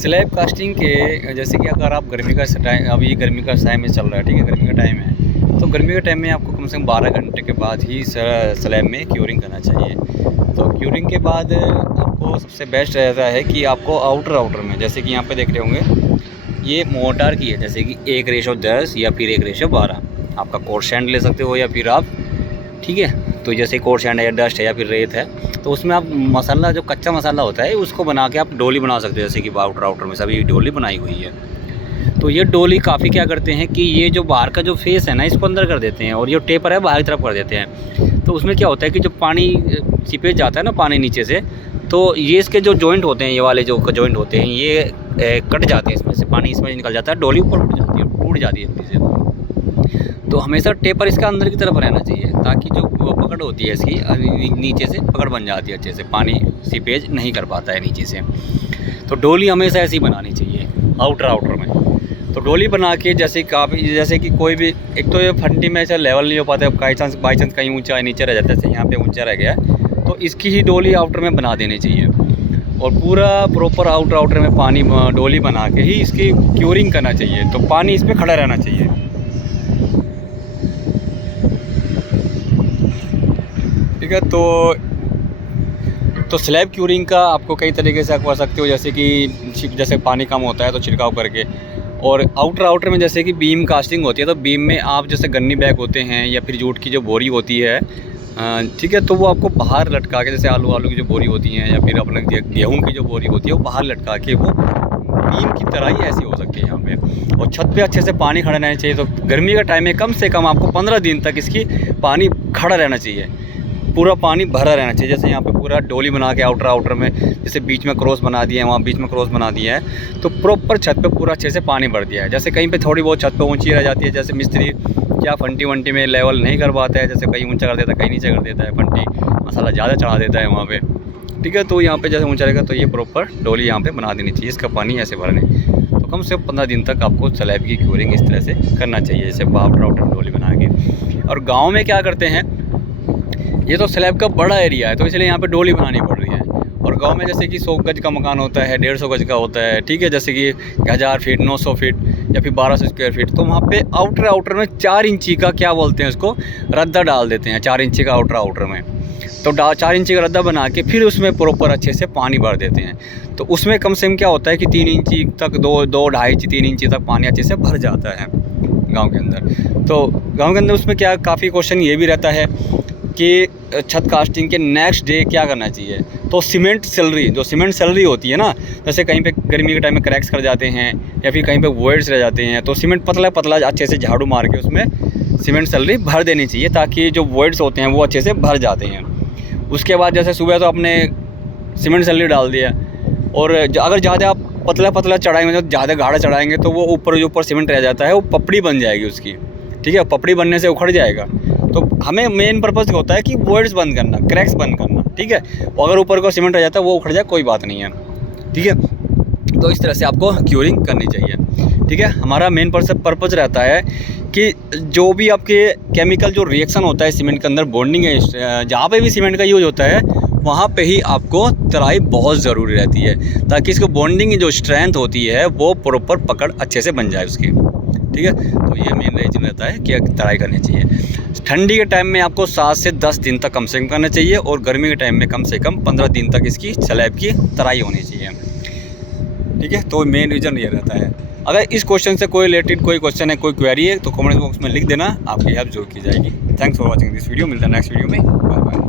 Slab casting के जैसे कि अगर आप गर्मी का टाइम, अभी गर्मी का टाइम में चल रहा है, ठीक है, गर्मी का टाइम है, तो गर्मी के टाइम में आपको कम से कम 12 घंटे के बाद ही स्लैब में क्यूरिंग करना चाहिए। तो क्यूरिंग के बाद आपको सबसे बेस्ट रहता है कि आपको आउटर में, जैसे कि यहाँ पे देख रहे होंगे, ये मोटार की है, जैसे कि 1:10 या फिर 1:12 आपका कोर्सेंट ले सकते हो, या फिर आप, ठीक है, तो जैसे कोर्सेंट है या डस्ट है या फिर रेत है, तो उसमें आप मसाला, जो कच्चा मसाला होता है, उसको बना के आप डोली बना सकते हो। जैसे कि आउटर में सभी डोली बनाई हुई है। तो ये डोली काफ़ी क्या करते हैं कि ये जो बाहर का जो फेस है ना, इसको अंदर कर देते हैं, और ये टेपर है बाहर की तरफ कर देते हैं। तो उसमें क्या होता है कि जो पानी सीपेज जाता है ना पानी नीचे से, तो ये इसके जो जॉइंट होते हैं, ये वाले जो जॉइंट होते हैं, ये कट जाते हैं, इसमें से पानी इसमें निकल जाता है, डोली ऊपर उठ जाती है, टूट जाती है जल्दी से। तो हमेशा टेपर इसका अंदर की तरफ रहना चाहिए, ताकि जो पकड़ होती है इसकी नीचे से पकड़ बन जाती है अच्छे से, पानी सीपेज नहीं कर पाता है नीचे से। तो डोली हमेशा ऐसी बनानी चाहिए आउटर में। तो डोली बना के जैसे कि कोई भी, एक तो ये फंटी में ऐसा लेवल नहीं हो पाता है, बाई चांस कहीं ऊंचा नीचे रह जाता है, जैसे यहाँ पे ऊंचा रह गया, तो इसकी ही डोली आउटर में बना देनी चाहिए, और पूरा प्रॉपर आउटर में पानी डोली बना के ही इसकी क्यूरिंग करना चाहिए। तो पानी इस पर खड़ा रहना चाहिए, ठीक है। तो स्लैब क्यूरिंग का आपको कई तरीके से आप कर सकते हो, जैसे पानी कम होता है तो छिड़काव करके, और आउटर में जैसे कि बीम कास्टिंग होती है, तो बीम में आप जैसे गन्नी बैग होते हैं या फिर जूट की जो बोरी होती है, ठीक है, तो वो आपको बाहर लटका के, जैसे आलू की जो बोरी होती हैं, या फिर अपने गेहूँ की जो बोरी होती है, वो बाहर लटका के वो बीम की तरह ही ऐसी हो सकती है यहाँ पे। और छत पे अच्छे से पानी खड़ा रहना चाहिए। तो गर्मी का टाइम में कम से कम आपको 15 दिन तक इसकी पानी खड़ा रहना चाहिए, पूरा पानी भरा रहना चाहिए। जैसे यहाँ पे पूरा डोली बना के आउटर में, जैसे बीच में क्रॉस बना दिया है, वहाँ बीच में क्रॉस बना दिया है, तो प्रॉपर छत पे पूरा अच्छे से पानी भर दिया है। जैसे कहीं पे थोड़ी बहुत छत पे ऊंची रह जाती है, जैसे मिस्त्री क्या फंटी वंटी में लेवल नहीं कर पाता है, जैसे कहीं ऊंचा कर देता है, कहीं नीचे कर देता है, फंटी मसाला ज़्यादा चढ़ा देता है वहाँ पे, ठीक है। तो यहाँ पे जैसे ऊंचा रहेगा, तो ये प्रॉपर डोली यहाँ पे बना देनी चाहिए, इसका पानी ऐसे भरने। तो कम से कम 15 दिन तक आपको स्लैब की क्यूरिंग इस तरह से करना चाहिए, जैसे आउटर डोली बना के। और गाँव में क्या करते हैं, ये तो स्लैब का बड़ा एरिया है, तो इसलिए यहाँ पे डोली बनानी पड़ रही है। और गांव में जैसे कि 100 गज का मकान होता है, 150 गज का होता है, ठीक है, जैसे कि 1000 फीट, 900 फीट या फिर 1200 स्क्वायर फीट, तो वहाँ पे आउटर में 4 इंची का, क्या बोलते हैं उसको, रद्दा डाल देते हैं, 4 इंची का आउटर में। तो 4 इंची का रद्दा बना के फिर उसमें प्रॉपर अच्छे से पानी भर देते हैं। तो उसमें कम से कम क्या होता है कि 3 इंची तक, 2-2.5 इंची, 3 इंची तक पानी अच्छे से भर जाता है गाँव के अंदर। तो गाँव के अंदर उसमें क्या, काफ़ी क्वेश्चन ये भी रहता है कि छत कास्टिंग के नेक्स्ट डे क्या करना चाहिए। तो सीमेंट सैलरी होती है ना, जैसे कहीं पे गर्मी के टाइम में क्रैक्स कर जाते हैं, या फिर कहीं पे वॉइड्स रह जाते हैं, तो सीमेंट पतला अच्छे से झाड़ू मार के उसमें सीमेंट सैलरी भर देनी चाहिए, ताकि जो वॉइड्स होते हैं वो अच्छे से भर जाते हैं। उसके बाद जैसे सुबह तो आपने सीमेंट सैलरी डाल दिया, और अगर ज़्यादा आप पतला चढ़ाएंगे, तो ज़्यादा गाढ़ा चढ़ाएंगे, तो वो ऊपर सीमेंट रह जाता है, वो पपड़ी बन जाएगी उसकी, ठीक है, पपड़ी बनने से उखड़ जाएगा। तो हमें मेन पर्पज़ होता है कि वॉइड्स बंद करना, क्रैक्स बंद करना, ठीक है। अगर ऊपर को सीमेंट रह जाता है, वो उखड़ जाए, कोई बात नहीं है, ठीक है। तो इस तरह से आपको क्यूरिंग करनी चाहिए, ठीक है। हमारा मेन पर्पज़ रहता है कि जो भी आपके केमिकल जो रिएक्शन होता है सीमेंट के अंदर, बॉन्डिंग है, जहाँ पे भी सीमेंट का यूज़ होता है, वहाँ पे ही आपको तराई बहुत ज़रूरी रहती है, ताकि इसको बॉन्डिंग की जो स्ट्रेंथ होती है वो प्रॉपर पकड़ अच्छे से बन जाए उसकी, ठीक है। तो ये मेन रीज़न रहता है कि तराई करनी चाहिए। ठंडी के टाइम में आपको 7 से 10 दिन तक कम से कम करना चाहिए, और गर्मी के टाइम में कम से कम 15 दिन तक इसकी स्लैब की तराई होनी चाहिए, ठीक है। तो मेन रीज़न ये रहता है। अगर इस क्वेश्चन से कोई रिलेटेड कोई क्वेश्चन है, कोई क्वेरी है, तो कमेंट बॉक्स में लिख देना, आपकी हेल्प जरूर की जाएगी। Thanks for watching this video. मिलता है नेक्स्ट वीडियो में। Bye bye.